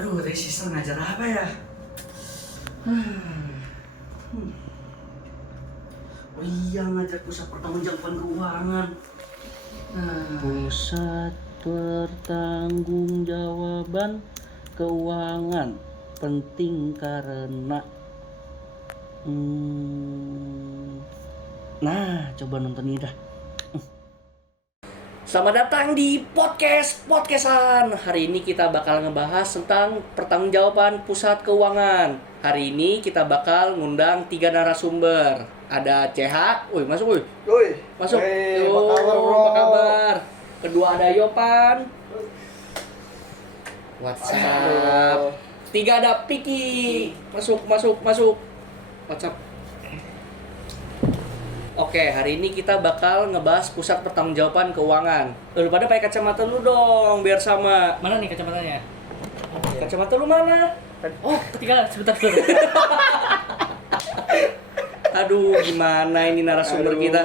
Aduh, tadi sister ngajar apa ya? Hmm. Oh iya, ngajar pusat pertanggungjawaban keuangan. Pusat pertanggungjawaban keuangan penting karena nah, coba nonton ini dah. Selamat datang di podcastan. Hari ini kita bakal ngebahas tentang pertanggungjawaban pusat keuangan. Hari ini kita bakal ngundang 3 narasumber. Ada CH, woi masuk woi. Woi, Masuk. hey, Yo, apa kabar, bro? apa kabar? Kedua ada Yopan. WhatsApp. 3 ada Piki. Masuk. WhatsApp. Oke, hari ini kita bakal ngebahas pusat pertanggungjawaban keuangan. Lu pada pakai kacamata lu dong, biar sama. Mana nih kacamatanya? Kacamata lu mana? Oh, ketinggalan sebentar. Aduh, gimana ini narasumber kita?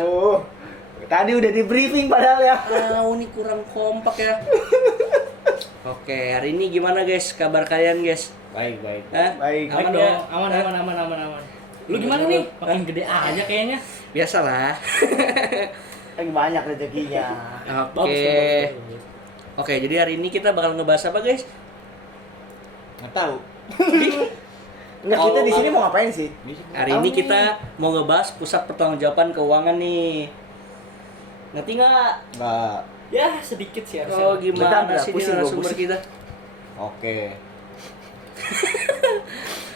Tadi udah di briefing padahal ya. Ini kurang kompak ya. Oke, hari ini gimana guys? Kabar kalian guys? Baik. Hah? Baik. Aman ya? dong, aman. Lu gimana nih? Makin gede aja kayaknya. Biasalah. Lagi banyak rezekinya. Oke. Oke, jadi hari ini kita bakal ngebahas apa guys? Nggak tahu. Enggak, kita di sini mau ngapain sih? Hari ini kita mau ngebahas pusat pertanggungjawaban keuangan nih. Ngerti nggak? Enggak. Ya, sedikit sih harusnya. Oh, gimana Bentar, sih ini pusing, narasumber pusing. kita? Oke.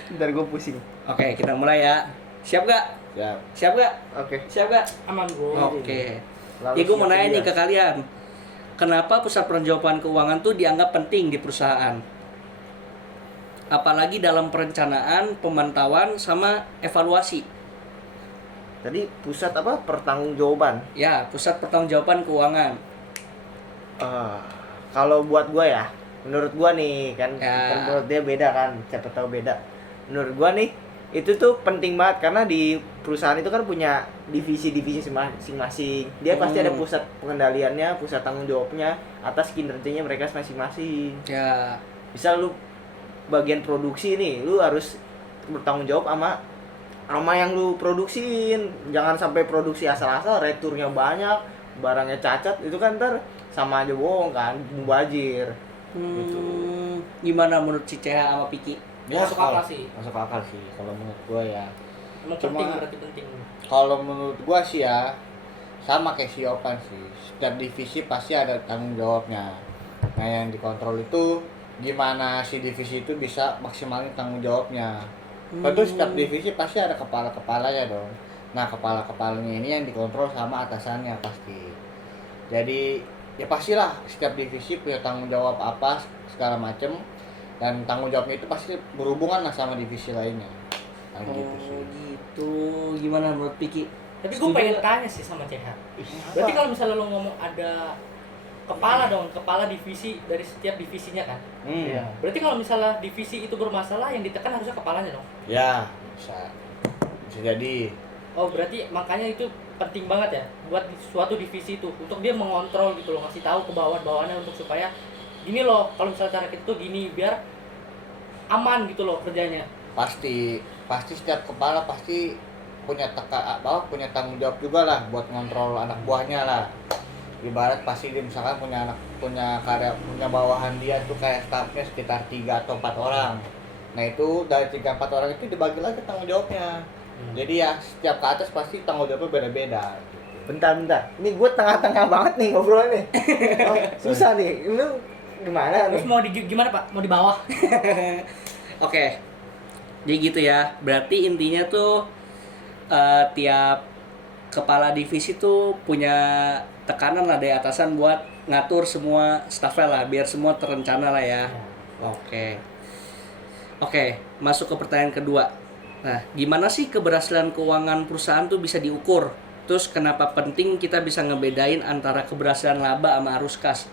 Bentar gue pusing. Oke, kita mulai ya. Siap gak? Ya. Siap gak? Oke. Siap gak? Aman, Bro. Oke. Lalu Ya, gue mau siap nanya nih sedia. ke kalian. Kenapa pusat pertanggungjawaban keuangan tuh dianggap penting di perusahaan? Apalagi dalam perencanaan, pemantauan, sama evaluasi. Tadi pusat apa? Pertanggungjawaban. Ya, pusat pertanggungjawaban keuangan. Kalau buat gue ya, menurut gue nih kan, Ya. menurut dia beda kan, siapa tahu beda. Menurut gue nih, itu tuh penting banget karena di perusahaan itu kan punya divisi-divisi masing-masing. Dia pasti ada pusat pengendaliannya, pusat tanggung jawabnya atas kinerjanya mereka masing-masing. Ya, Misal lu bagian produksi nih, lu harus bertanggung jawab sama yang lu produksiin. Jangan sampai produksi asal-asal, returnya banyak, barangnya cacat, itu kan ntar sama aja bohong kan, mubazir. Gitu. Gimana menurut si CH sama Piki? Ya, masuk akal sih. Masuk akal sih kalau menurut gua ya. Emang Cuma- penting, berarti penting. Kalau menurut gua sih ya sama kayak si Opan sih. Setiap divisi pasti ada tanggung jawabnya. Nah, yang dikontrol itu gimana si divisi itu bisa maksimalin tanggung jawabnya. Tentu setiap divisi pasti ada kepala-kepalanya dong. Nah, kepala-kepalanya ini yang dikontrol sama atasannya pasti. Jadi ya pastilah setiap divisi punya tanggung jawab apa segala macem, dan tanggung jawabnya itu pasti berhubungan lah sama divisi lainnya. Nah, gitu sih. Gitu. Gimana menurut Piki? Tapi gue Setuju pengen nggak? tanya sih sama CH. Berarti kalau misalnya lo ngomong ada kepala divisi dari setiap divisinya kan? Iya. Berarti kalau misalnya divisi itu bermasalah, yang ditekan harusnya kepalanya dong? Ya, bisa jadi. Oh, berarti makanya itu penting banget ya buat suatu divisi itu untuk dia mengontrol gitu loh, ngasih tahu ke bawahannya untuk supaya gini loh, kalau misalnya cara kita tuh gini biar aman gitu loh kerjanya. Pasti setiap kepala pasti punya punya tanggung jawab juga lah buat ngontrol anak buahnya lah. Ibarat pasti dia misalkan punya bawahan dia tuh kayak staffnya sekitar 3 atau 4 orang. Nah, itu dari 3-4 orang itu dibagi lagi tanggung jawabnya. Jadi ya setiap ke atas pasti tanggung jawabnya beda-beda gitu. Bentar. Ini gue tengah-tengah banget nih ngobrolnya nih. Susah nih. Lu gimana Terus nih? mau di gimana Pak? Mau di bawah? Oke. Jadi gitu ya. Berarti intinya tuh tiap kepala divisi tuh punya tekanan lah dari atasan buat ngatur semua staffnya lah, biar semua terencana lah ya. Oke, masuk ke pertanyaan kedua. Nah, gimana sih keberhasilan keuangan perusahaan tuh bisa diukur? Terus kenapa penting kita bisa ngebedain antara keberhasilan laba sama arus kas?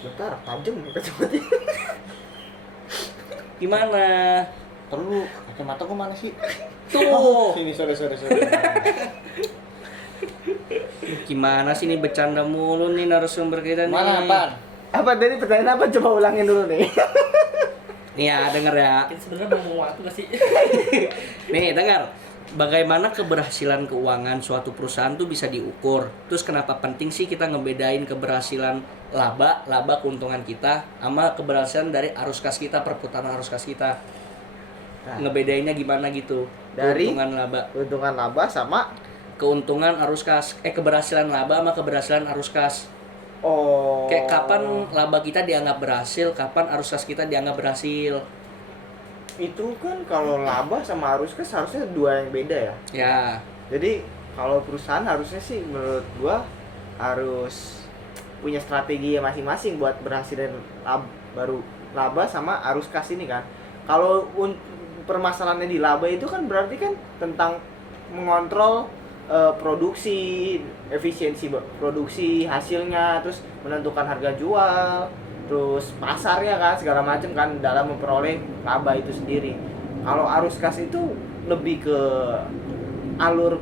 Bentar, tajam kacamata. Gimana? Terus kacamata gua mana sih? Tuh. Sini, sorry. Gimana sih ini bercanda mulu nih narasumber kita nih? Mana apaan? Apa tadi pertanyaan apa? Coba ulangin dulu nih. Nih ya, denger ya. Kita sebenarnya mau ngomong waktu gak sih? Nih, dengar. Bagaimana keberhasilan keuangan suatu perusahaan tuh bisa diukur? Terus kenapa penting sih kita ngebedain keberhasilan laba keuntungan kita sama keberhasilan dari arus kas kita, perputaran arus kas kita? Nah. Ngebedainnya gimana gitu? Dari Keuntungan laba sama keuntungan arus kas. Keberhasilan laba sama keberhasilan arus kas. oh. Kayak kapan laba kita dianggap berhasil, kapan arus kas kita dianggap berhasil. Itu kan kalau laba sama arus kas harusnya dua yang beda ya. Ya, Jadi kalau perusahaan harusnya sih menurut gua harus punya strategi masing-masing buat berhasilin baru laba sama arus kas ini kan. Kalau permasalahannya di laba itu kan berarti kan tentang mengontrol produksi, efisiensi produksi, hasilnya, terus menentukan harga jual, terus pasarnya kan, segala macam kan dalam memperoleh laba itu sendiri. Kalau arus kas itu lebih ke alur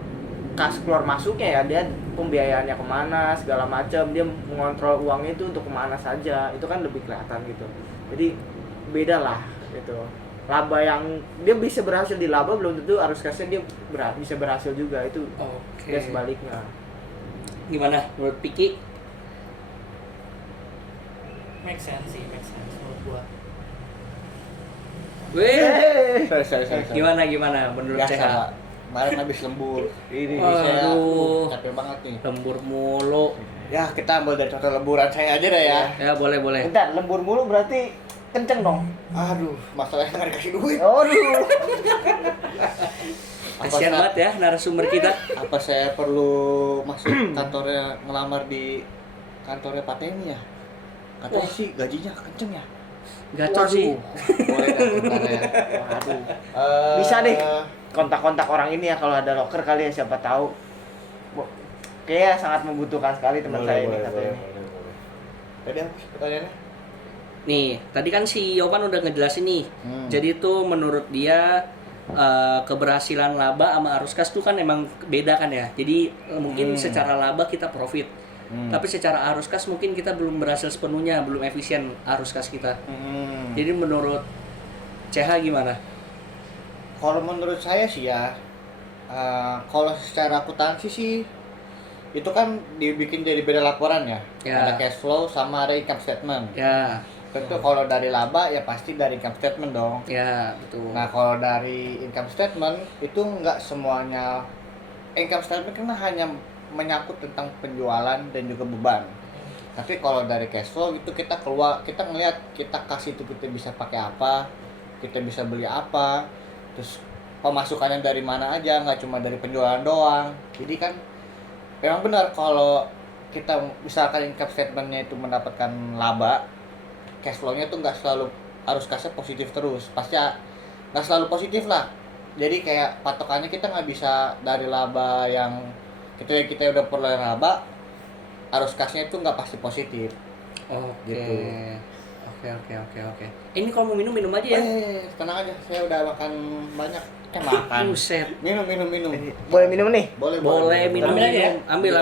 kas keluar masuknya ya, dia pembiayaannya kemana, segala macam, dia mengontrol uangnya itu untuk kemana saja, itu kan lebih kelihatan gitu. Jadi beda lah gitu. Laba yang dia bisa berhasil di laba belum tentu arus kasnya dia bisa berhasil juga, itu oke. dia sebaliknya. Gimana menurut Piki? Make sense sih, make sense menurut gua. Weh, Sorry. gimana menurut Biasa, CH? Pak. Kemarin habis lembur. Ini Waduh. saya capek banget nih. Lembur mulu. Ya, kita ambil dari contoh lemburan saya aja dah ya. Ya boleh. Bentar, lembur mulu berarti kenceng dong. Aduh, masalahnya nggak dikasih duit. Aduh. Kasian banget ya narasumber kita. Apa saya perlu masuk kantornya, ngelamar di kantornya Pak Temi ya? Katanya sih gajinya kenceng ya. Gacor sih. Boleh dah bentar ya. Waduh. Eh, Bisa deh. Kontak-kontak orang ini ya kalau ada loker kali ya, siapa tahu. Kayaknya sangat membutuhkan sekali teman saya ini katanya. Tadi apa sih pertanyaannya? Nih, tadi kan si Yoman udah ngejelasin nih. Jadi tuh menurut dia keberhasilan laba sama arus kas tuh kan emang beda kan ya. Jadi mungkin secara laba kita profit. Tapi secara arus kas mungkin kita belum berhasil sepenuhnya, belum efisien arus kas kita. Jadi menurut CH gimana? Kalau menurut saya sih ya, kalau secara akuntansi sih itu kan dibikin jadi beda laporan ya. Ya. Ada cash flow sama ada income statement. Ya, Tentu kalau dari laba ya pasti dari income statement dong. ya betul. Nah kalau dari income statement itu nggak semuanya, income statement kan hanya menyangkut tentang penjualan dan juga beban. Tapi kalau dari cash flow itu kita keluar, kita ngelihat kita kasih itu kita bisa pakai apa, kita bisa beli apa, terus pemasukannya dari mana aja, nggak cuma dari penjualan doang. Jadi kan memang benar kalau kita misalkan income statementnya itu mendapatkan laba, cash flow-nya tuh nggak selalu arus kasnya positif terus, pasti nggak selalu positif lah. Jadi kayak patokannya kita nggak bisa dari laba yang kita udah peroleh laba, arus kasnya itu nggak pasti positif. Oke. Gitu. Oke. Ini kalau mau minum aja ya. Tenang aja, saya udah makan banyak. Makan. Buset. Minum. Boleh minum nih? Boleh minum. Ambil aja ya? Ambil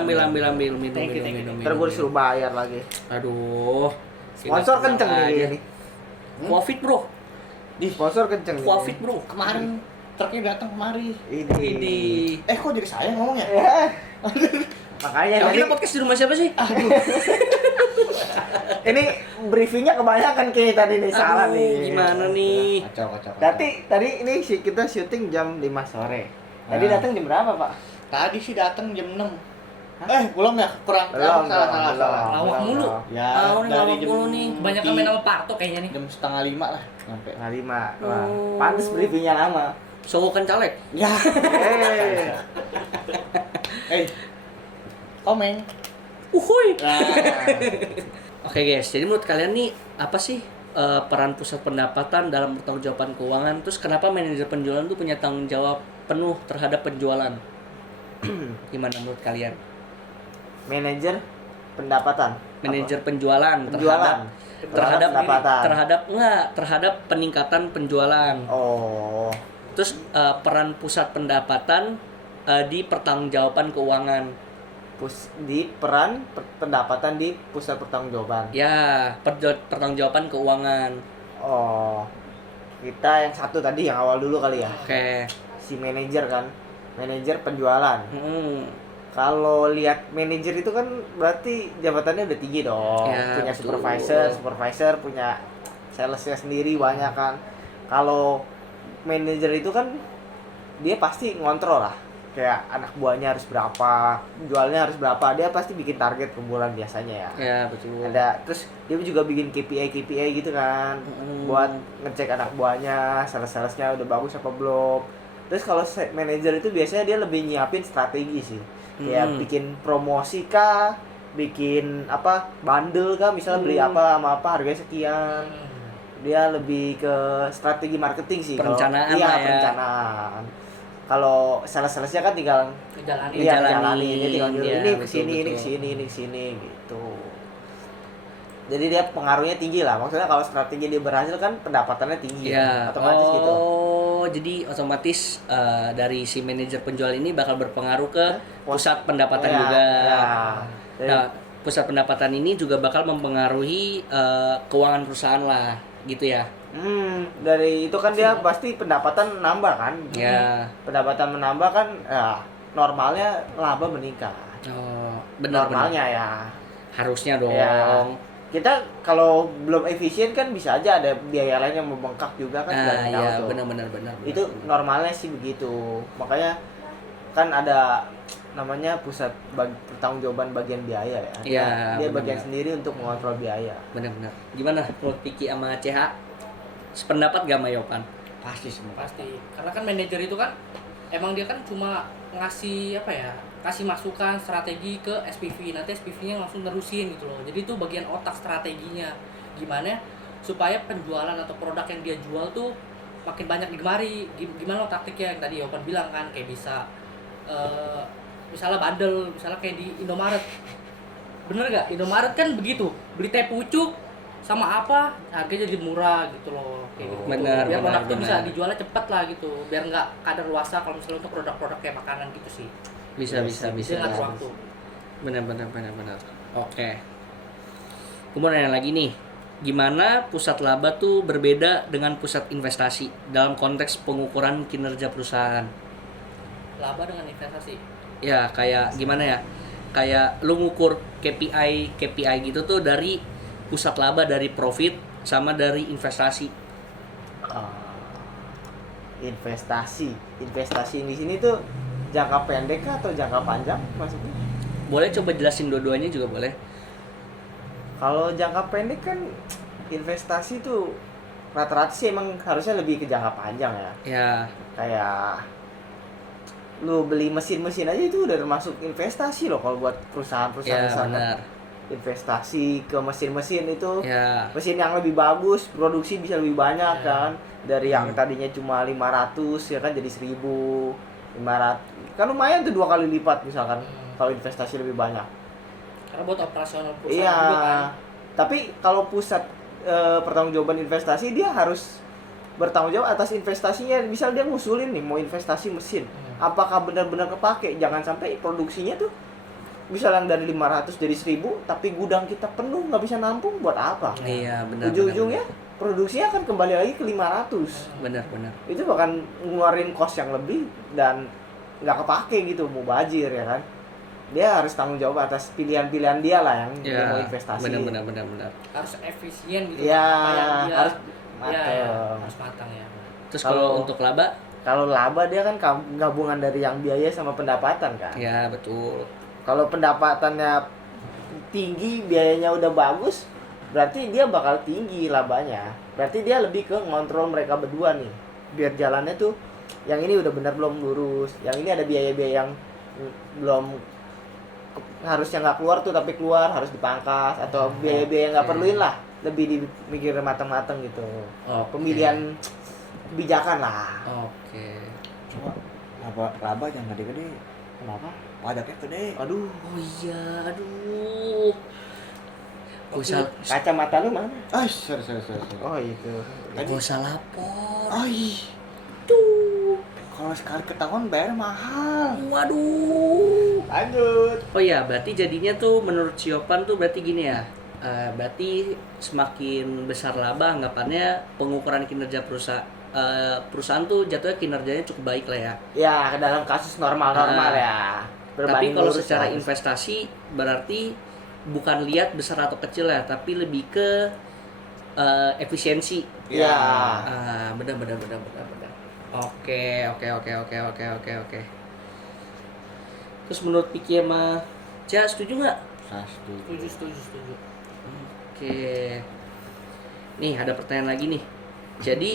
minum. Thank you. Ntar gue disuruh bayar lagi. Aduh. Sponsor Kita kenceng tenang nih aja. ini. Covid, Bro. Di sponsor kenceng. nih. Covid, Bro. Kemarin truknya datang kemari. Ini. Kok jadi saya ngomongnya? Ya. Makanya Emang tadi kita podcast di rumah siapa sih? ini briefingnya kebanyakan kayaknya tadi nih, salah Aduh, nih. gimana nih? Kacau. Tadi ini kita syuting jam 5 sore. Tadi datang jam berapa, Pak? Tadi sih datang jam 6. Belum ya? Kurang. Belum. Salah. Lawak mulu. Ya, Nih dari lawak jam mulu nih. Kebanyakan main sama Parto kayaknya nih. jam 4:30 lah nyampe. Setengah 5. Wah, Oh. pantes briefingnya lama. Sogokan caleg. Ya. Eh, Komeng. Uhuy. Nah, Oke guys, jadi menurut kalian nih apa sih peran pusat pendapatan dalam pertanggungjawaban keuangan? Terus kenapa manajer penjualan tuh punya tanggung jawab penuh terhadap penjualan? Gimana menurut kalian? manajer pendapatan. Manajer penjualan Penjualan. terhadap pendapatan. terhadap peningkatan penjualan. Oh. Terus peran pusat pendapatan di pertanggungjawaban keuangan. Di peran pendapatan di pusat pertanggungjawaban. Ya, pertanggungjawaban keuangan. Oh. kita yang satu tadi yang awal dulu kali ya. Oke. Si manajer kan, manajer penjualan. Hmm. Kalau lihat manajer itu kan berarti jabatannya udah tinggi dong. Ya, Punya betul. supervisor punya salesnya sendiri banyak kan. Kalau manajer itu kan dia pasti ngontrol lah. Kayak anak buahnya harus berapa, jualnya harus berapa. Dia pasti bikin target per bulan biasanya ya. Ya, betul. Ada terus dia juga bikin KPI gitu kan. Buat ngecek anak buahnya, salesnya udah bagus apa belum. Terus kalau manajer itu biasanya dia lebih nyiapin strategi sih. Kayak bikin promosi kah, bikin apa bundle kah, misalnya beli apa sama apa harganya sekian. Dia lebih ke strategi marketing sih. Perencanaan Iya, lah ya. perencanaan. Kalau sales-salesnya kan tinggal Ngejalanin. iya Ngejalanin, jalanin, dia tinggal nyuruh iya, ini betul, kesini, ini betul. kesini, ini kesini gitu. Jadi dia pengaruhnya tinggi lah. Maksudnya kalau strategi dia berhasil kan pendapatannya tinggi, Ya, otomatis gitu. jadi otomatis dari si manajer penjual ini bakal berpengaruh ke pusat pendapatan Iya, juga. iya. Jadi, Nah, pusat pendapatan ini juga bakal mempengaruhi keuangan perusahaan lah, gitu ya. dari itu kan dia pasti pendapatan nambah kan. Ya. Pendapatan menambah kan ya, normalnya laba meningkat. Oh, benar. Normalnya ya. Harusnya dong. Ya. Kita kalau belum efisien kan bisa aja ada biaya lain yang membengkak juga kan, nggak tahu ya, tuh. benar. Itu normalnya sih begitu. Makanya kan ada namanya pusat pertanggungjawaban bagian biaya ya. Iya, Dia benar-benar. bagian sendiri untuk mengontrol biaya. Benar. Gimana menurut Piki sama CH? Sependapat gak sama Yopan? Pasti semua. Pasti, karena kan manajer itu kan emang dia kan cuma ngasih apa ya, kasih masukan strategi ke SPV, nanti SPV-nya langsung nerusin gitu loh. Jadi itu bagian otak strateginya, gimana supaya penjualan atau produk yang dia jual tuh makin banyak digemari. Gimana lo taktiknya yang tadi Yopan bilang kan, kayak bisa misalnya bundle, misalnya kayak di Indomaret, bener gak? Indomaret kan begitu, beli teh pucuk sama apa harganya jadi murah gitu loh, kayak gitu. Benar, Biar benar, produknya bisa benar. dijualnya cepet lah gitu, biar nggak kadaluarsa kalau misalnya untuk produk-produk kayak makanan gitu sih. Bisa. Dia ngatur waktu. Benar. Oke. Kemudian yang lagi nih, gimana pusat laba tuh berbeda dengan pusat investasi dalam konteks pengukuran kinerja perusahaan? Laba dengan investasi. Ya, kayak gimana ya? Kayak lu ngukur KPI gitu tuh dari pusat laba, dari profit sama dari investasi. Investasi di sini tuh jangka pendek kah atau jangka panjang maksudnya? Boleh coba jelasin dua-duanya juga boleh. Kalau jangka pendek kan investasi tuh rata-rata sih emang harusnya lebih ke jangka panjang ya. Ya, Kayak lu beli mesin-mesin aja itu udah termasuk investasi loh kalau buat perusahaan-perusahaan ya besar. benar. Investasi ke mesin-mesin itu, Ya, mesin yang lebih bagus, produksi bisa lebih banyak kan. Dari yang tadinya cuma 500 ya kan jadi 1.500. Kan lumayan tuh 2 kali lipat misalkan kalau investasi lebih banyak. Karena buat operasional perusahaan Iya. juga kan. Tapi kalau pusat pertanggungjawaban investasi dia harus bertanggung jawab atas investasinya. Misal dia ngusulin nih mau investasi mesin, apakah benar-benar kepake? Jangan sampai produksinya tuh misalnya dari 500 jadi 1.000 tapi gudang kita penuh nggak bisa nampung, buat apa? iya benar. Ujung-ujungnya produksinya akan kembali lagi ke 500. Benar. Itu bahkan ngeluarin cost yang lebih dan nggak kepake gitu, mau bajir ya kan. Dia harus tanggung jawab atas pilihan-pilihan dia lah yang dia mau investasi. Benar. Harus efisien gitu. Iya, apa yang dia- harus Iya, mateng. harus matang ya. Terus Kalau- kalau untuk laba? Kalau laba dia kan gabungan dari yang biaya sama pendapatan kan. Ya, betul. Kalau pendapatannya tinggi, biayanya udah bagus, berarti dia bakal tinggi labanya. Berarti dia lebih ke ngontrol mereka berdua nih. Biar jalannya tuh yang ini udah benar belum lurus, yang ini ada biaya-biaya yang belum harusnya nggak keluar tuh tapi keluar, harus dipangkas, atau biaya-biaya yang nggak perluin lah, lebih dimikir matang-matang gitu. Oke. Pemilihan kebijakan lah. Oke. Coba laba jangan gede-gede. Kenapa? Pajaknya gede. Aduh, Oh iya, aduh. Gak usah, kacamata lu mana? Sorry. Oh itu. gak usah lapor. Tuh. Kalau sekali ketahuan bayar mahal. Waduh. Lanjut. Oh iya, berarti jadinya tuh menurut Siopan tuh berarti gini ya. Berarti semakin besar laba anggapannya pengukuran kinerja perusahaan tuh jatuhnya kinerjanya cukup baik lah ya. Ya, dalam kasus normal-normal Ah. ya. Tapi Berbanding kalau lurus secara lah. investasi berarti bukan lihat besar atau kecil ya, tapi lebih ke efisiensi. Ya. Benar. Oke. Terus menurut Piki sama Cia setuju nggak? Saya setuju. Setuju. Oke. Nih ada pertanyaan lagi nih. Jadi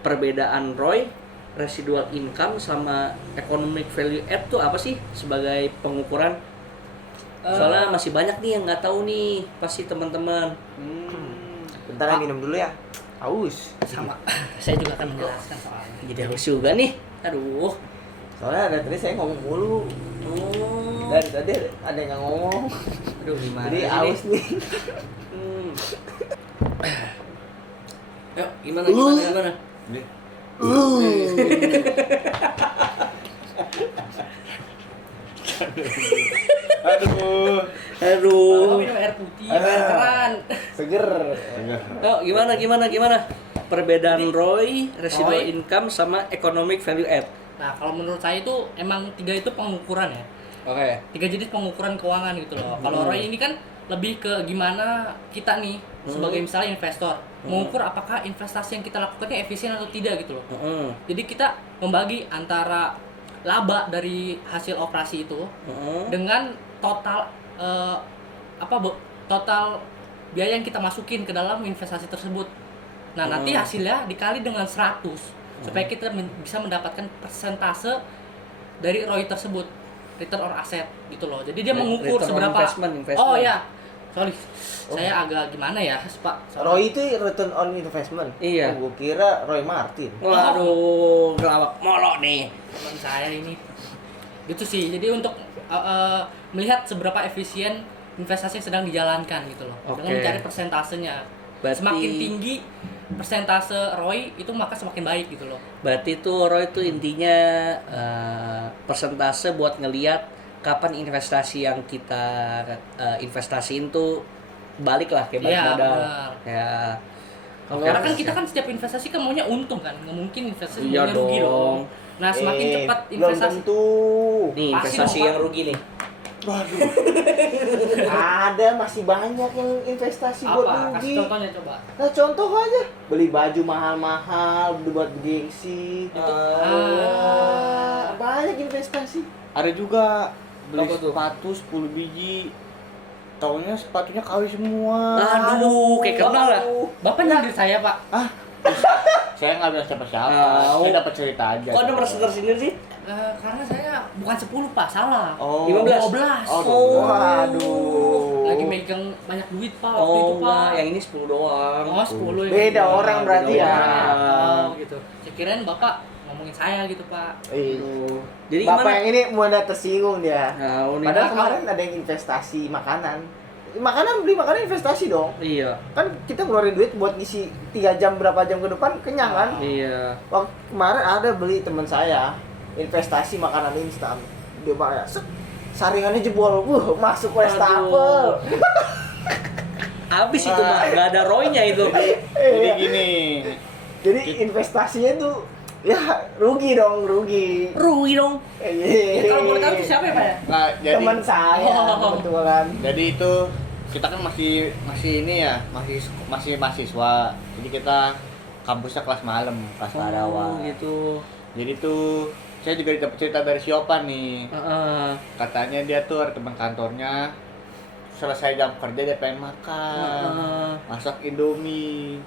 perbedaan ROI, residual income sama economic value add tuh apa sih sebagai pengukuran? Soalnya masih banyak nih yang nggak tahu nih pasti teman-teman. Bentar minum dulu ya. Haus. Sama. Saya juga akan menjelaskan soalnya. Jadi haus juga nih. Aduh. Soalnya dari tadi saya ngomong mulu. Oh. Dari tadi ada yang nggak ngomong. Aduh gimana Jadi ini? haus nih. Yuk, gimana? Ini aduh. Aduh. Minum air putih, air keran. Seger. Yuk, gimana? Perbedaan ROI, residual ROI. income sama economic value add. Nah, kalau menurut saya itu emang 3 itu pengukuran ya. Oke. 3 jenis pengukuran keuangan gitu loh. Kalau ROI ini kan lebih ke gimana kita nih sebagai misalnya investor mengukur apakah investasi yang kita lakukan ini efisien atau tidak gitu loh. Jadi kita membagi antara laba dari hasil operasi itu dengan total total biaya yang kita masukin ke dalam investasi tersebut. Nah, nanti hasilnya dikali dengan 100 supaya kita bisa mendapatkan persentase dari ROI tersebut, return on asset gitu loh. Jadi dia mengukur Return on seberapa investment. Oh ya. Sorry. Saya agak gimana ya, Pak? Roy itu return on investment. Iya. Gue kira Roy Martin. Waduh, gelawak molo nih. Teman saya ini. Gitu sih. Jadi untuk melihat seberapa efisien investasi yang sedang dijalankan gitu loh. Oke. Dengan mencari persentasenya. Berarti- Semakin tinggi persentase ROI itu maka semakin baik gitu loh. Berarti tuh ROI itu intinya persentase buat ngelihat kapan investasi yang kita investasiin tuh balik lah kayak balik Iya, modal. benar. Ya. Karena kan kita kan setiap investasi kan maunya untung kan, nggak mungkin investasi Iya maunya rugi dong. dong. Nah semakin cepat Belum investasi, tentu. Nih Pasti investasi dong, Pak. yang rugi nih. Ada masih banyak yang investasi buat apa? Kasih rugi. contohnya coba. Nah contoh aja, beli baju mahal-mahal buat gengsi. Banyak investasi. Ada juga beli Apa tuh? sepatu 10 biji. Taunya sepatunya KW semua. Aduh, kayak kenal lah. Bapak nyindir saya Pak. Saya nggak bilang siapa-siapa. Tahu. Saya dapat cerita aja. Kok ada merasa tersindir sih? Karena saya bukan 10 Pak, salah. Oh. 15. 12. Oh. Waduh. Lagi megang banyak duit Pak waktu itu Oh, Pak. enggak, yang ini 10 doang. Oh 10 ya. Beda orang berarti beda ya. orang. Oh gitu. Saya kirain Bapak ngomongin saya gitu Pak. Jadi Bapak gimana? yang ini mulai tersinggung dia. Nah, Padahal kemarin ada yang investasi makanan. Makanan, beli makanan investasi dong. Iya. Kan kita ngeluarin duit buat ngisi 3 jam berapa jam ke depan kenyang kan. Iya. Waktu kemarin ada beli teman saya investasi makanan instan. Dia bayar set, saringannya jebol. Masuk wastafel. Habis itu mah, nggak ada ROI-nya itu. Jadi gini. Jadi investasinya tuh ya rugi dong, rugi. Rugi dong. Kalau boleh tahu itu siapa ya Pak ya? Nah, jadi Teman saya kebetulan. jadi itu kita kan masih ini ya, masih mahasiswa. Jadi kita kampusnya kelas malam, kelas karyawan. Gitu. Jadi tuh saya juga dapat cerita dari si Opan nih. Katanya dia tuh ada teman kantornya selesai jam kerja dia pengen makan. Masak Indomie.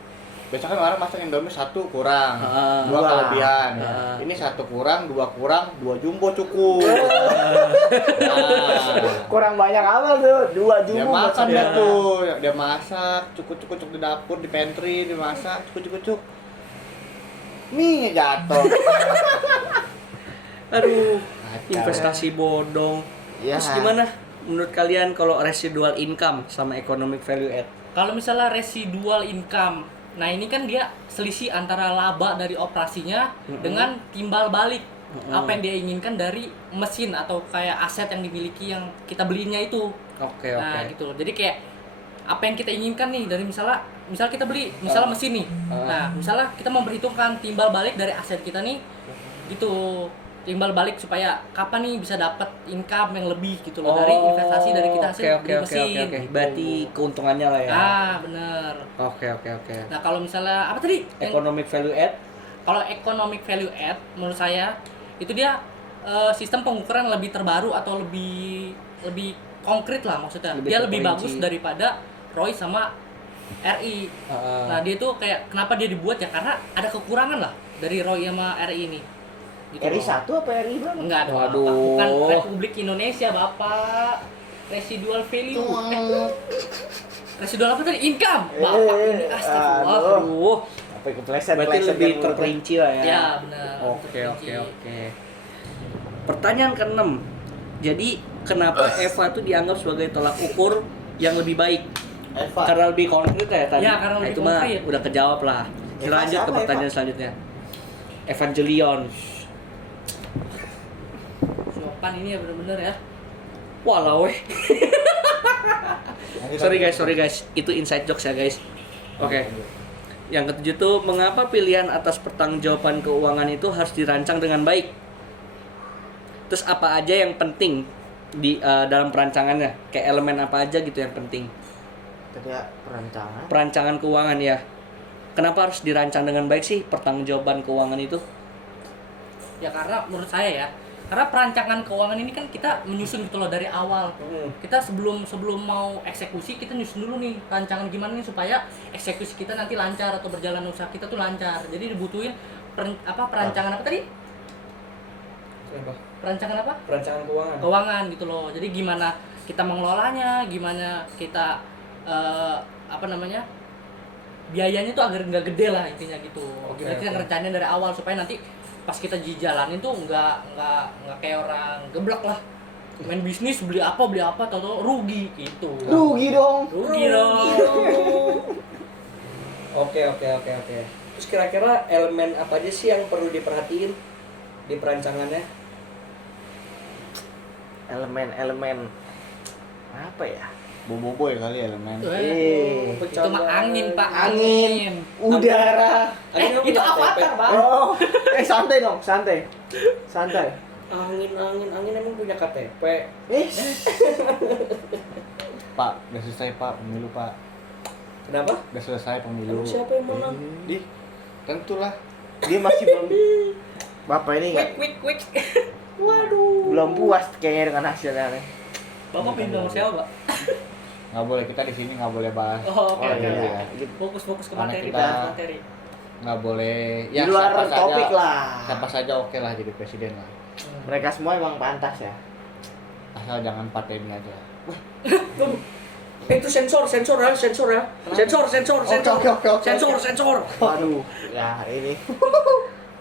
Biasa kan orang masak Indomie 1 kurang, 2 Wah. kelebihan. Ini 1 kurang, 2 kurang, 2 jumbo cukup. Nah, Kurang banyak apa tuh? 2 dia jumbo makan buat dia saya. tuh, dia masak, cukup di dapur, di pantry, dia masak, cukup. Mie jatuh. Aduh, Kacau. investasi bodong. Ya. Terus gimana menurut kalian kalau residual income sama economic value add? Kalau misalnya residual income, nah ini kan dia selisih antara laba dari operasinya dengan timbal balik apa yang dia inginkan dari mesin atau kayak aset yang dimiliki yang kita belinya itu. Oke, Nah oke. gitu loh. Jadi kayak apa yang kita inginkan nih dari misal kita beli mesin nih. Nah, misalnya kita memperhitungkan timbal balik dari aset kita nih gitu. Timbal balik supaya kapan nih bisa dapat income yang lebih gitu loh dari investasi dari kita hasil beli mesin. Oke. Berarti keuntungannya lah ya. Bener. Oke. Nah, kalau misalnya apa tadi? Economic value add. Kalau economic value add menurut saya itu dia sistem pengukuran lebih terbaru atau lebih konkret lah maksudnya. Dia lebih bagus daripada ROI sama RI. Nah, dia tuh kayak kenapa dia dibuat ya karena ada kekurangan lah dari ROI sama RI ini. Gitu RI loh. 1 apa RI 2? Enggak dong. Waduh. Bukan Republik Indonesia, Bapak. Residual value. Residual apa tadi? Income. Bapak ini astagfirullah. Aduh. Apa kepleset? Berarti lebih terperinci lah ya. Ya, benar. Oke. Pertanyaan ke-6. Jadi kenapa Eva tuh dianggap sebagai tolak ukur yang lebih baik? Eva. Karena lebih konkret ya tadi. Ya, karena lebih itu mah konkret. udah kejawab lah. Eva Lanjut ke siapa, pertanyaan Eva? selanjutnya. Evangelion. Siopan ini ya benar-benar ya. Walau weh. Sorry guys, itu inside jokes ya guys. Oke. Yang ketujuh tuh mengapa pilihan atas pertanggungjawaban keuangan itu harus dirancang dengan baik? Terus apa aja yang penting di dalam perancangannya? Kayak elemen apa aja gitu yang penting? Tadi ya, perancangan. Perancangan keuangan ya. Kenapa harus dirancang dengan baik sih pertanggungjawaban keuangan itu? Ya karena menurut saya ya, karena perancangan keuangan ini kan kita menyusun gitu loh dari awal. Kita sebelum mau eksekusi kita nyusun dulu nih rancangan gimana nih supaya eksekusi kita nanti lancar atau berjalan usaha kita tuh lancar. Jadi dibutuhin perancangan apa tadi? Perancangan apa? Perancangan keuangan. Keuangan gitu loh. Jadi gimana kita mengelolanya, gimana kita biayanya tuh agar nggak gede lah intinya gitu. Jadi kita ngerencanain dari awal supaya nanti pas kita jalanin tuh nggak kayak orang geblek lah. Main bisnis beli apa tahu rugi gitu. Rugi dong. Oke. Terus kira-kira elemen apa aja sih yang perlu diperhatiin di perancangannya? Elemen apa ya? Boboiboy kali elemen. Itu mah angin, Pak. Angin. Udara. Itu avatar, Pak. Oh. Santai dong, santai. Angin emang punya KTP. Pak, udah selesai Pak pemilu Pak. Kenapa? Udah selesai pemilu. Emang siapa yang menang? Tentulah. Dia masih belum. Bapak ini nggak Quick. Waduh. belum puas kayaknya dengan hasilnya nih. Bapak pindah sama siapa, Pak? Nggak boleh, kita di sini nggak boleh bahas. Oke. iya. Fokus ke Karena materi, kita- bahas materi. Nggak boleh. Di luar siapa topik saja, lah. Siapa saja oke lah jadi presiden lah. Mereka semua emang pantas ya. Asal jangan pateni aja. Itu sensor ya. Oke. Sensor. Waduh, ya ini.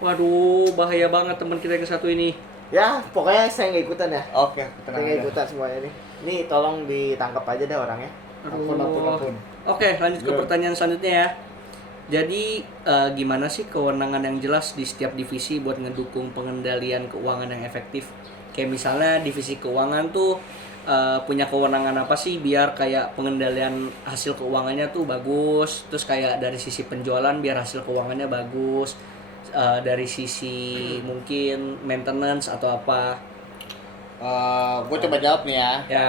Waduh, bahaya banget teman kita yang satu ini. Ya, pokoknya saya nggak ikutan ya. Oke, Saya tenang nggak aja. ikutan semuanya ini. Ini tolong ditangkap aja deh orangnya. Apun. Oke, lanjut ke Good. pertanyaan selanjutnya ya. Jadi gimana sih kewenangan yang jelas di setiap divisi buat ngedukung pengendalian keuangan yang efektif? Kayak misalnya divisi keuangan tuh punya kewenangan apa sih biar kayak pengendalian hasil keuangannya tuh bagus, terus kayak dari sisi penjualan biar hasil keuangannya bagus, dari sisi mungkin maintenance atau apa. Gue coba jawab nih ya. Ya,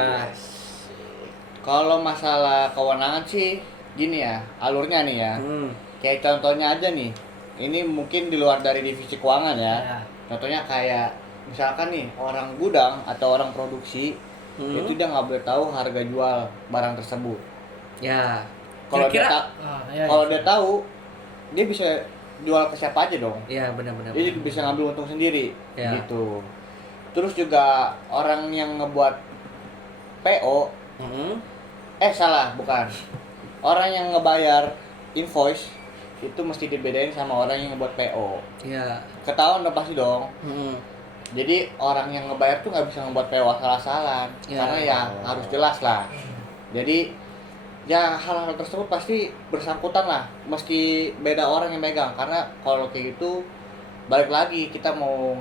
Kalau masalah kewenangan sih gini ya, alurnya nih ya. Kayak contohnya aja nih. Ini mungkin di luar dari divisi keuangan ya. Contohnya kayak misalkan nih orang gudang atau orang produksi itu dia nggak boleh tahu harga jual barang tersebut. ya, Kalau dia, Kira-kira- kalau dia tahu, dia bisa jual ke siapa aja dong. ya benar-benar. Dia bisa ngambil untung sendiri, Ya. gitu. Terus juga orang yang ngebuat PO, salah, bukan. Orang yang ngebayar invoice itu mesti dibedain sama orang yang ngebuat PO. Ya. Ketahuan udah pasti dong. Jadi orang yang ngebayar tuh nggak bisa ngebuat PO asal-asalan, Ya. karena ya harus jelas lah. Jadi ya hal-hal tersebut pasti bersangkutan lah, mesti beda orang yang megang, karena kalau kayak gitu balik lagi kita mau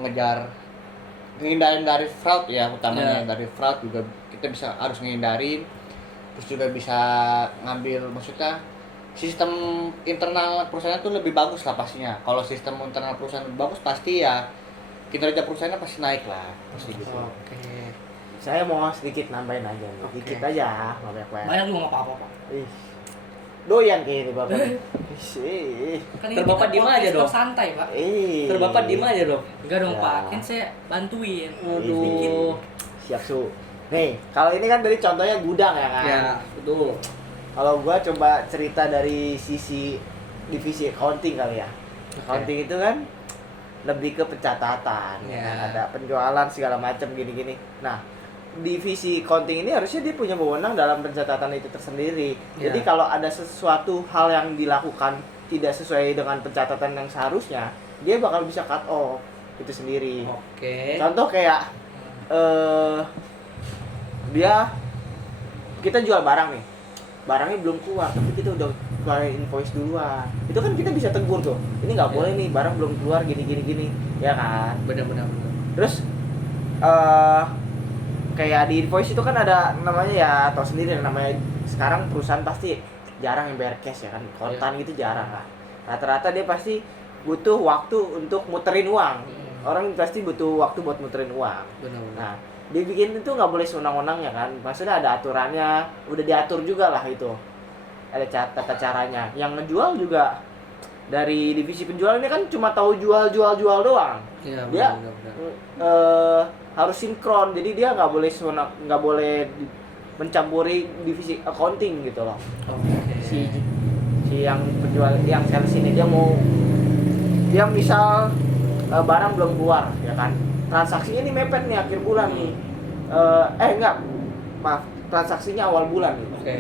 ngehindarin dari fraud ya, utamanya Ya. dari fraud juga kita harus ngehindarin. terus juga bisa ngambil, maksudnya sistem internal perusahaan tuh lebih bagus lah pastinya. Kalau sistem internal perusahaan bagus pasti ya kinerja perusahaannya pasti naik lah, pasti gitu. Oke. Saya mau sedikit nambahin aja nih. Oke. Dikit aja, nggak banyak-banyak. Banyak juga nggak apa-apa, Pak. Ih. Doyan kayak ini Bapak. Ih. Kan ini Terbapak kita diem aja podcast dong. santai, Pak. Ih. Terbapak diem aja dong. Enggak dong, Ya. Pak. Kan saya bantuin. Aduh. Siap su. Nih, kalau ini kan dari contohnya gudang ya kan. Ya, betul. Kalau gua coba cerita dari sisi divisi accounting kali ya. Oke. Accounting itu kan lebih ke pencatatan, Ya. kan? Ada penjualan segala macam gini-gini. Nah, divisi accounting ini harusnya dia punya wewenang dalam pencatatan itu tersendiri. Ya. Jadi kalau ada sesuatu hal yang dilakukan tidak sesuai dengan pencatatan yang seharusnya, dia bakal bisa cut off itu sendiri. Oke. Contoh kayak kita jual barang nih, barangnya belum keluar tapi kita udah keluarin invoice duluan, itu kan kita bisa tegur tuh, ini nggak Ya. boleh nih, barang belum keluar gini ya kan. Benar-benar. Terus kayak di invoice itu kan ada namanya, ya atau sendiri namanya sekarang perusahaan pasti jarang yang bayar cash ya kan, kontan gitu jarang lah. Rata-rata dia pasti butuh waktu untuk muterin uang. Orang pasti butuh waktu buat muterin uang. Benar-benar. Nah, dia bikin itu nggak boleh sewenang-wenangnya kan. Maksudnya ada aturannya, udah diatur juga lah itu. Ada tata caranya. Yang ngejual juga dari divisi penjual ini kan cuma tahu jual doang. Iya, Dia benar-benar. harus sinkron. Jadi dia nggak boleh nggak boleh mencampuri divisi accounting gitu loh. Oke. Si yang penjual, yang sales ini dia misal barang belum keluar ya kan, transaksinya ini mepet nih akhir bulan nih, transaksinya awal bulan nih. Oke.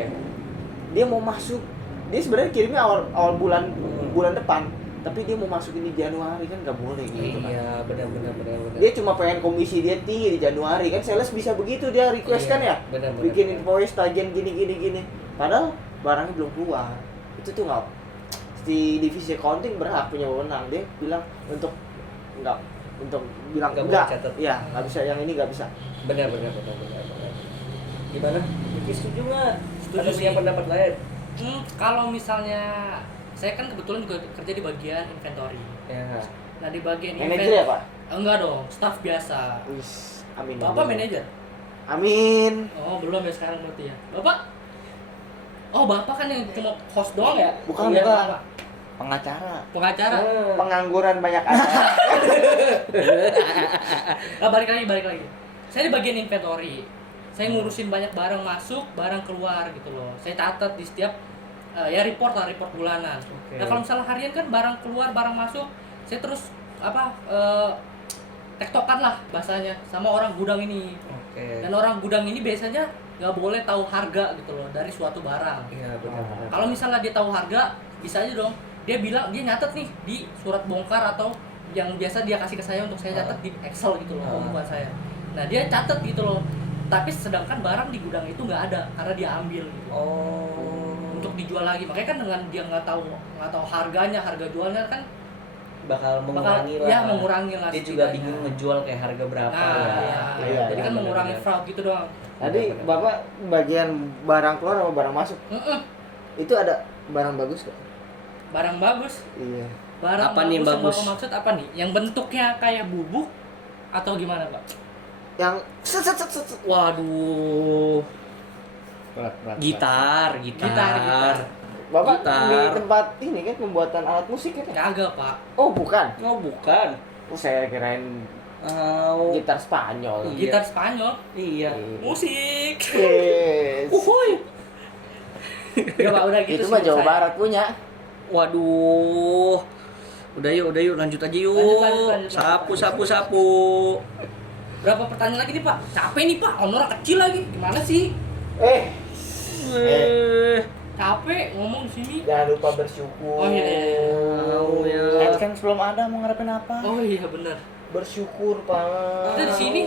Dia mau masuk, dia sebenarnya kirimnya awal bulan depan, tapi dia mau masukin di Januari, kan nggak boleh gitu kan. Iya, benar-benar. Dia cuma pengen komisi dia tinggi di Januari kan, sales bisa begitu, dia request kan ya, Benar-benar. bikin invoice tagihan gini, padahal barangnya belum keluar. Itu tuh nggak, di divisi accounting berhak punya wewenang, dia bilang untuk bilang Nggak boleh enggak, catat. iya nggak bisa, yang ini nggak bisa. Benar-benar. Gimana? Vicky setuju nggak? Setuju Atau punya sih. pendapat lain? Kalau misalnya saya kan kebetulan juga kerja di bagian inventory. Ya. Nah, di bagian Manajer ya Pak? Enggak dong, staff biasa. Wis, amin. Bapak amin. manajer? Amin. Oh, belum ya sekarang berarti ya. Bapak? Oh, Bapak kan yang cuma host doang ya? Bukan, Iya, bukan. Bapak. Pengacara. Pengacara. Pengangguran banyak acara. Nah, balik lagi. Saya di bagian inventory. Saya ngurusin banyak barang masuk, barang keluar gitu loh. Saya catat di setiap report bulanan. Oke. Nah, kalau misalnya harian kan barang keluar, barang masuk, saya terus tektokan lah bahasanya sama orang gudang ini. Oke. Dan orang gudang ini biasanya nggak boleh tahu harga gitu loh dari suatu barang. Iya, benar-benar. Kalau misalnya dia tahu harga, bisa aja dong. Dia bilang, dia nyatet nih di surat bongkar atau yang biasa dia kasih ke saya untuk saya catat di Excel gitu loh, buat saya. Nah, dia catat gitu loh. Tapi sedangkan barang di gudang itu nggak ada karena dia ambil gitu. Oh. Untuk dijual lagi. Makanya kan dengan dia nggak tahu harganya, harga jualnya kan bakal mengurangi lah. Ya, mengurangi lah. Dia juga setidaknya. bingung ngejual kayak harga berapa. Nah, ya. iya. Jadi iya, kan mengurangi benar-benar. fraud gitu doang. Tadi Bapak bagian barang keluar sama barang masuk. Itu ada barang bagus kok. Barang bagus. Iya. Barang Apa nih yang yang bagus? Bapak maksud apa nih? Yang bentuknya kayak bubuk atau gimana, Pak? Yang set. Waduh. Berat. Gitar. Gitar. Bapak Gitar. di tempat ini kan pembuatan alat musik kan? Kagak, Pak. Oh, bukan. Oh, bukan. Oh, saya kirain Oh. gitar Spanyol. Iya. Gitar Spanyol. Iya. Musik. Yes. Uhuy. Enggak, Pak, udah gitu Itu sih mah Jawa saya. Barat punya. Waduh. Udah yuk, lanjut aja yuk. Lanjut. Sapu. Berapa pertanyaan lagi nih, Pak? Capek nih, Pak. Honor kecil lagi. Gimana sih? Capek ngomong di sini. Jangan lupa bersyukur. Oh, iya. Oh, ya. Kan belum ada mau ngarepin apa? Oh iya, benar. Bersyukur, Pak. Kita di sini.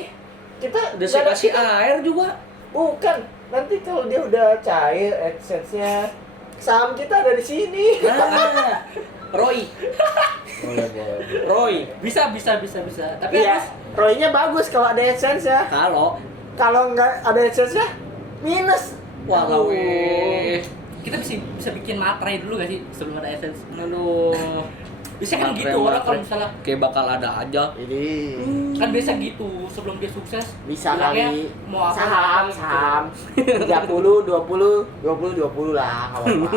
Kita Udah saya kasih air juga. Bukan. Nanti kalau dia udah cair AdSense-nya, saham kita ada di sini. Nah, Roy. Boleh. Roy. Bisa. Tapi Iya, harus ROI-nya bagus kalau ada AdSense ya. Kalau Kalau nggak ada AdSense-nya, minus. Walau weh. Kita bisa bikin materai dulu gak sih sebelum ada essence? Aduh. Bisa kan gitu orang kalau misalnya kayak bakal ada aja. Jadi kan biasa gitu sebelum dia sukses bisa bilangnya kali mau apa saham 30 20 20 lah kalau apa.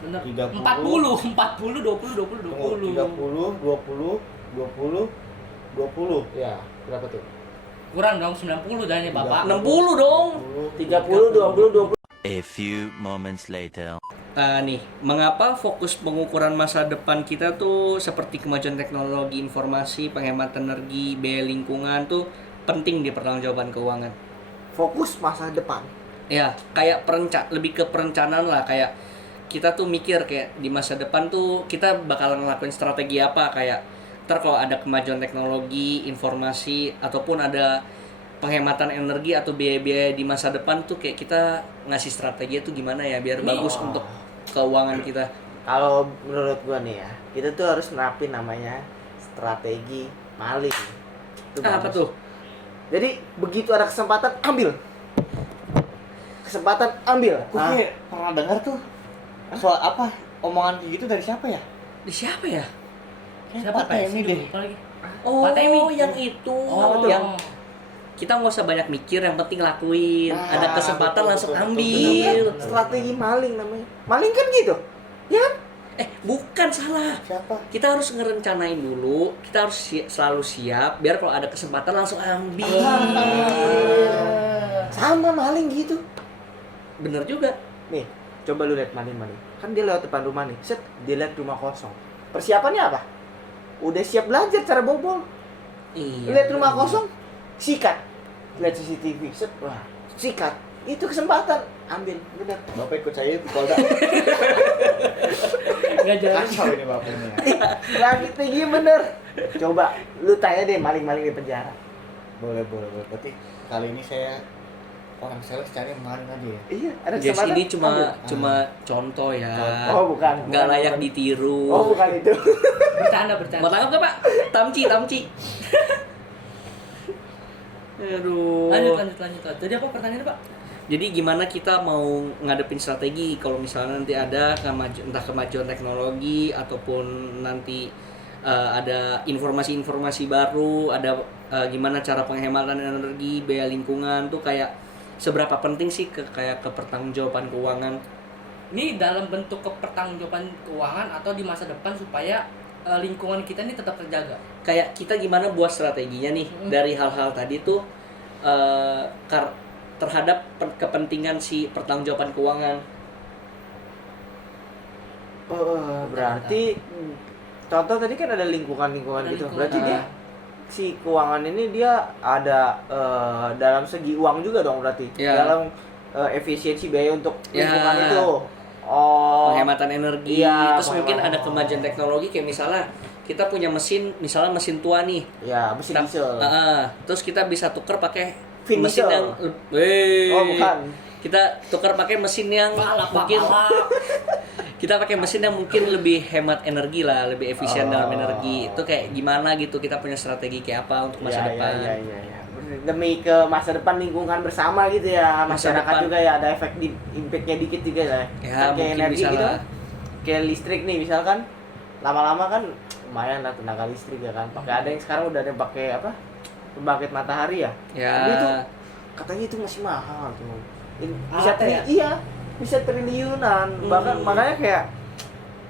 bener 30. 40 20 Tunggu, 20 30, 20, 20, 20. Ya, berapa tuh? kurang dong 90 dan ya bapak 60 dong. 30 20 20 A few moments later. Nih, mengapa fokus pengukuran masa depan kita tuh seperti kemajuan teknologi informasi, penghematan energi, biaya lingkungan tuh penting di pertanggungjawaban keuangan? fokus masa depan. Ya, kayak lebih ke perencanaan lah, kayak kita tuh mikir kayak di masa depan tuh kita bakal ngelakuin strategi apa, kayak ntar kalau ada kemajuan teknologi, informasi ataupun ada penghematan energi atau biaya-biaya di masa depan tuh kayak kita ngasih strategi itu gimana ya biar bagus untuk keuangan kita. Kalau menurut gua nih ya, kita tuh harus nerapin namanya strategi maling. Itu Apa bagus. tuh? Jadi begitu ada kesempatan ambil. Kesempatan ambil. Gue kayak pernah dengar tuh soal apa omongan kayak gitu dari siapa ya? Di siapa ya? Kayak siapa Pak Temi deh. Oh, Pak Temi. yang itu. Oh, Yang kita nggak usah banyak mikir, yang penting lakuin. Nah, ada kesempatan betul, langsung betul, ambil. Strategi maling namanya. Maling kan gitu. Ya kan? Bukan salah. Siapa? Kita harus ngerencanain dulu. Kita harus selalu siap biar kalau ada kesempatan langsung ambil. Sama maling gitu. Bener juga. Nih, coba lu lihat maling-maling. Kan dia lewat depan rumah nih. Set, dia lihat rumah kosong. Persiapannya apa? Udah siap belajar cara bobol. Iya. Lihat rumah kosong, sikat. Lihat CCTV, set, wah, sikat. Itu kesempatan, ambil, benar. Bapak ikut saya ke Polda. nggak jadi Kacau ini bapaknya. Lagi tinggi bener. Coba, lu tanya deh maling-maling di penjara. Boleh. Berarti kali ini saya orang sales cari maling aja ya. Iya, ada Guys, kesempatan. ini cuma ambil. contoh ya. Oh, bukan. Nggak bukan, layak bukan. ditiru. Oh, bukan itu. bercanda Mau tangkap nggak, Pak? Tamci. Aduh. lanjut jadi apa pertanyaannya pak Jadi gimana kita mau ngadepin strategi kalau misalnya nanti ada entah kemajuan teknologi ataupun nanti ada informasi-informasi baru, ada gimana cara penghematan energi, biaya lingkungan tuh kayak seberapa penting sih kayak ke pertanggungjawaban keuangan? ini dalam bentuk kepertanggungjawaban keuangan atau di masa depan supaya lingkungan kita ini tetap terjaga Kayak kita gimana buat strateginya nih dari hal-hal tadi tuh terhadap kepentingan si pertanggungjawaban keuangan. Berarti contoh tadi kan ada lingkungan-lingkungan Ada gitu. lingkungan. Berarti dia si keuangan ini dia ada dalam segi uang juga dong berarti. Ya. Dalam efisiensi biaya untuk Ya. lingkungan itu. Oh. Penghematan energi, Iya, terus mungkin penghematan. ada kemajuan teknologi kayak misalnya kita punya mesin, misalnya mesin tua nih. Ya, mesin Kita- diesel. Terus kita bisa tuker pakai Vin mesin Diesel. yang Oh, bukan. Kita tukar pakai mesin yang balap mungkin balap kita pakai mesin yang mungkin lebih hemat energi lah, lebih efisien Oh. dalam energi. Itu kayak gimana gitu, kita punya strategi kayak apa untuk masa Ya, depan. ya. Demi ke masa depan lingkungan bersama gitu ya. Masa Masyarakat depan. juga ya ada efek di impact-nya dikit juga ya. Ya, Kan kayak mungkin energi bisa gitu. lah. Kayak listrik nih misalkan lama-lama kan lumayan lah tenaga listrik ya kan. Pakai ada yang sekarang udah ada yang pakai apa? Pembangkit matahari ya. Ya. Tapi itu katanya itu masih mahal tuh. Bisa Alatnya ya? iya, bisa triliunan. Bahkan makanya kayak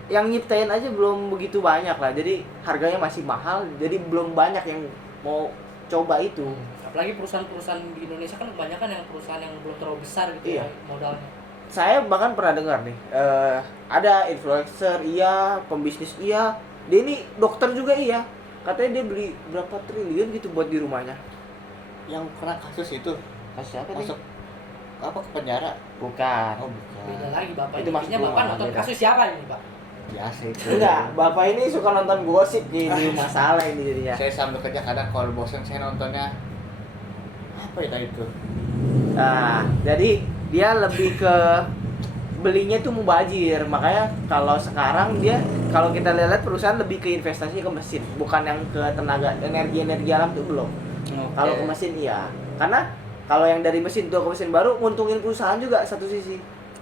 yang nyiptain aja belum begitu banyak lah. Jadi harganya masih mahal. Jadi belum banyak yang mau coba itu. apalagi perusahaan-perusahaan di Indonesia kan kebanyakan yang perusahaan yang belum terlalu besar gitu Iya. ya modalnya Saya bahkan pernah dengar nih, ada influencer iya, pembisnis iya, dia ini dokter juga iya. Katanya dia beli berapa triliun gitu buat di rumahnya. Yang kena kasus itu Kasus apa nih? masuk apa ke penjara? Bukan. Oh bukan. beda lagi bapak Itu ini masuk Intinya bapak rumah, nonton beda. kasus siapa ini pak Biasa itu. Enggak, bapak ini suka nonton gosip ini masalah ini jadinya. Saya sambil kerja kadang kalau bosan saya nontonnya apa ya tadi itu? Nah, jadi dia lebih ke belinya tuh mubazir. Makanya kalau sekarang dia kalau kita lihat perusahaan lebih ke investasi ke mesin, bukan yang ke tenaga energi alam tuh belum. Oke. Kalau ke mesin iya. Karena Kalau yang dari mesin tua ke mesin baru nguntungin perusahaan juga satu sisi.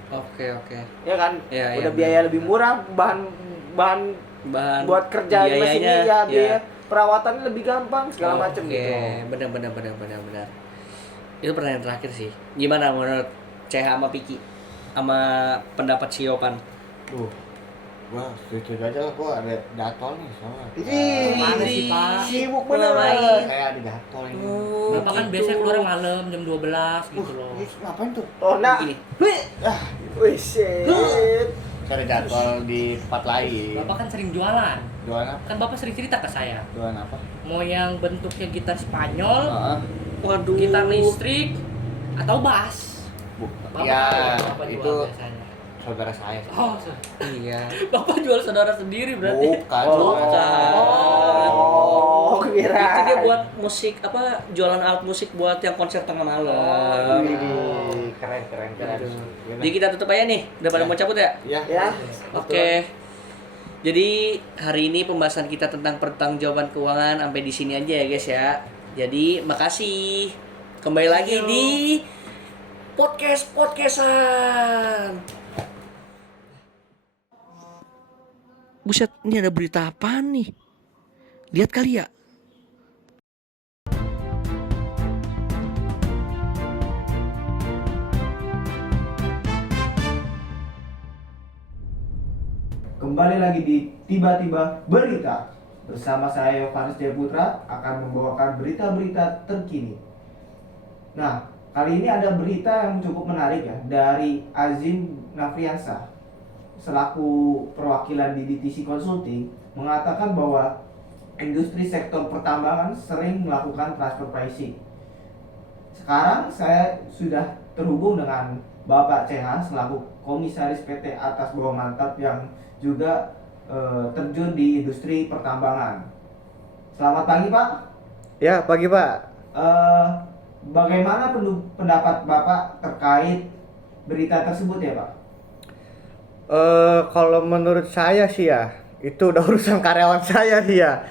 Oke. Ya kan? Iya, Udah iya, biaya benar. lebih murah, bahan Bahan buat kerja di mesin ini biayanya, ya, biaya perawatannya lebih gampang segala macam Oke, gitu. benar. Itu pertanyaan terakhir sih. Gimana menurut CH sama Piki sama pendapat si Yopan? Gua setuju aja lah, gua ada jadwal nih sama. Ih, Mana sih, Pak? Sibuk bener. Kayak ada jadwal ini. Bapak kan biasanya keluar malam jam 12 gitu loh. Ngapain tuh? Oh, nah. Begini. Wih, shit. Saya ada jadwal di tempat lain. Bapak kan sering jualan. Jualan apa? Kan Bapak sering cerita ke saya. Jualan apa? Mau yang bentuknya gitar Spanyol, Heeh. Waduh. gitar listrik, atau bass. Bapak Ya, tahu ya, Bapak jual itu biasanya. saudara saya. Oh, Iya. Bapak jual saudara sendiri berarti. Bukan. Oh, kira. Itu dia buat musik apa jualan alat musik buat yang konser tengah malam. Wih, keren. Jadi kita tutup aja nih, udah pada mau cabut ya? Ya. Ya. Oke. Jadi hari ini pembahasan kita tentang pertanggungjawaban keuangan sampai di sini aja ya guys ya. Jadi makasih. Kembali lagi di podcastan. Buset, ini ada berita apa nih? Lihat kali ya. Kembali lagi di Tiba-Tiba Berita. Bersama saya Yovanes Jayputra akan membawakan berita-berita terkini. Nah, kali ini ada berita yang cukup menarik ya dari Azim Nafriansah selaku perwakilan di DTC Consulting mengatakan bahwa industri sektor pertambangan sering melakukan transfer pricing. Sekarang saya sudah terhubung dengan Bapak CH selaku Komisaris PT Atas Bawah Mantap yang juga terjun di industri pertambangan. Selamat pagi Pak. Ya, pagi Pak. Bagaimana pendapat Bapak terkait berita tersebut ya Pak? Kalau menurut saya sih ya, itu udah urusan karyawan saya sih ya.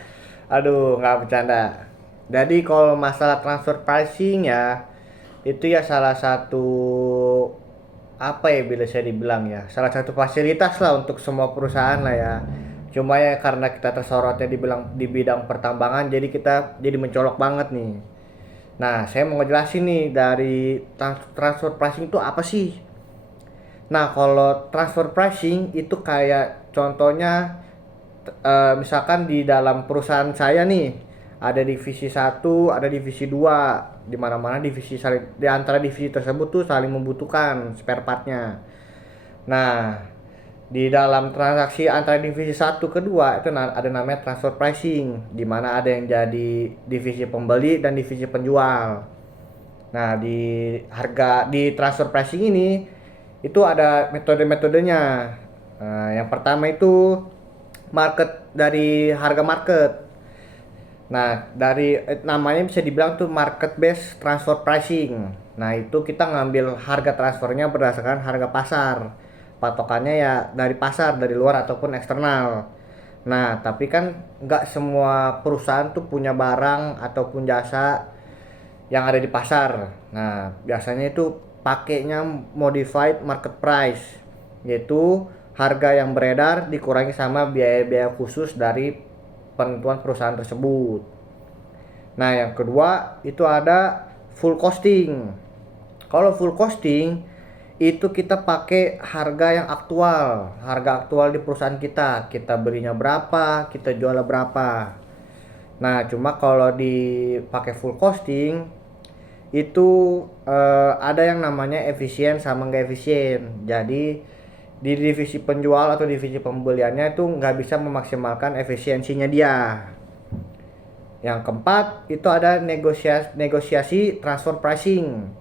Aduh, nggak bercanda. Jadi kalau masalah transfer pricing ya, itu ya salah satu apa ya bila saya dibilang ya, salah satu fasilitas lah untuk semua perusahaan lah ya. Cuma ya karena kita tersorotnya di bidang pertambangan, jadi kita jadi mencolok banget nih. Nah, saya mau ngejelasin nih dari transfer pricing itu apa sih? Nah, kalau transfer pricing itu kayak contohnya misalkan di dalam perusahaan saya nih ada divisi 1, ada divisi 2, di mana-mana di antara divisi tersebut tuh saling membutuhkan spare partnya. Nah, di dalam transaksi antara divisi 1 ke 2 itu ada namanya transfer pricing, di mana ada yang jadi divisi pembeli dan divisi penjual. Nah, di transfer pricing ini itu ada metode-metodenya. Nah, yang pertama itu dari harga market. Nah, dari namanya bisa dibilang tuh market based transfer pricing. Nah, itu kita ngambil harga transfernya berdasarkan harga pasar. Patokannya ya dari pasar, dari luar ataupun eksternal. Nah, tapi kan nggak semua perusahaan tuh punya barang ataupun jasa yang ada di pasar. Nah, biasanya itu pakainya modified market price, yaitu harga yang beredar dikurangi sama biaya-biaya khusus dari penentuan perusahaan tersebut. Nah, yang kedua itu ada full costing. Kalau full costing itu kita pakai harga yang aktual, harga aktual di perusahaan kita belinya berapa, kita jualnya berapa. Nah, cuma kalau dipakai full costing itu ada yang namanya efisien sama nggak efisien. Jadi di divisi penjual atau divisi pembeliannya itu nggak bisa memaksimalkan efisiensinya dia. Yang keempat itu ada negosiasi transfer pricing.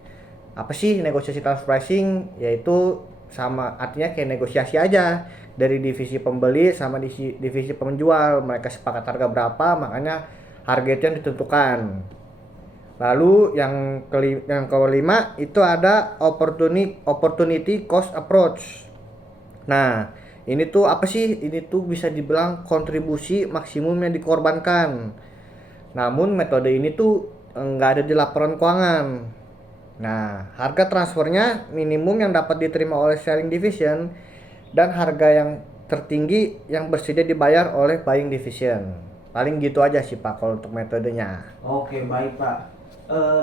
Apa sih negosiasi transfer pricing? Yaitu sama artinya kayak negosiasi aja dari divisi pembeli sama divisi penjual. Mereka sepakat harga berapa, makanya harga itu yang ditentukan. Lalu yang kelima itu ada opportunity cost approach. Nah, ini tuh apa sih? Ini tuh bisa dibilang kontribusi maksimum yang dikorbankan. Namun metode ini tuh nggak ada di laporan keuangan. Nah, harga transfernya minimum yang dapat diterima oleh selling division dan harga yang tertinggi yang bersedia dibayar oleh buying division. Paling gitu aja sih Pak kalau untuk metodenya. Oke, baik Pak.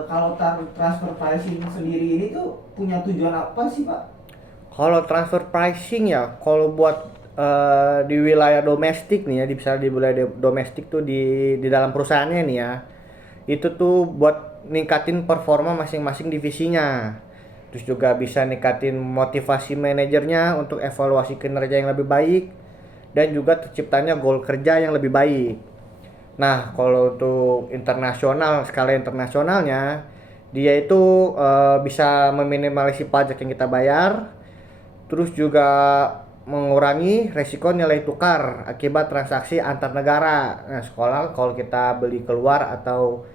Kalau transfer pricing sendiri ini tuh punya tujuan apa sih Pak? Kalau transfer pricing ya, kalau buat di wilayah domestik nih ya, misalnya di wilayah domestik tuh di dalam perusahaannya nih ya, itu tuh buat ningkatin performa masing-masing divisinya. Terus juga bisa ningkatin motivasi manajernya untuk evaluasi kinerja yang lebih baik dan juga terciptanya goal kerja yang lebih baik. Nah, kalau untuk internasional, skala internasionalnya, dia itu bisa meminimalisir pajak yang kita bayar, terus juga mengurangi resiko nilai tukar akibat transaksi antar negara. Nah, sekolah kalau kita beli keluar atau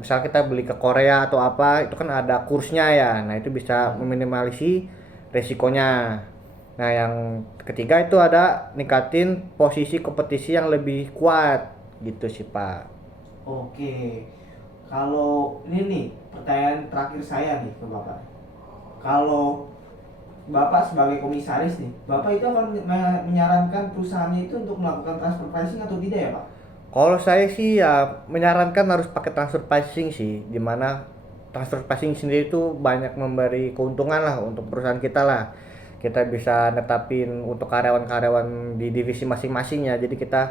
misal kita beli ke Korea atau apa, itu kan ada kursnya ya. Nah, itu bisa meminimalisir resikonya. Nah, yang ketiga itu ada ningkatin posisi kompetisi yang lebih kuat gitu sih Pak. Oke, kalau ini nih pertanyaan terakhir saya nih ke Bapak. Kalau Bapak sebagai komisaris nih, Bapak itu akan menyarankan perusahaannya itu untuk melakukan transfer pricing atau tidak ya Pak? Kalau saya sih ya menyarankan harus pakai transfer pricing sih, dimana transfer pricing sendiri itu banyak memberi keuntungan lah untuk perusahaan kita lah. Kita bisa netapin untuk karyawan-karyawan di divisi masing-masing ya, jadi kita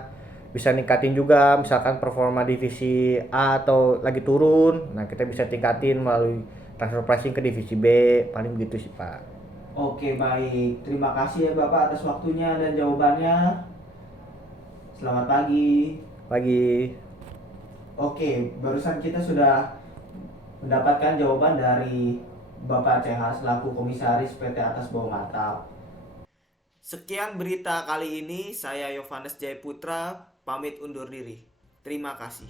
bisa ningkatin juga misalkan performa divisi A atau lagi turun, nah kita bisa tingkatin melalui transfer pricing ke divisi B, paling gitu sih Pak. Oke, baik. Terima kasih ya Bapak atas waktunya dan jawabannya. Selamat pagi. Pagi. Oke, barusan kita sudah mendapatkan jawaban dari Bapak CH selaku komisaris PT Atas Bawah Mantap. Sekian berita kali ini, saya Yovanes Jayputra pamit undur diri. Terima kasih.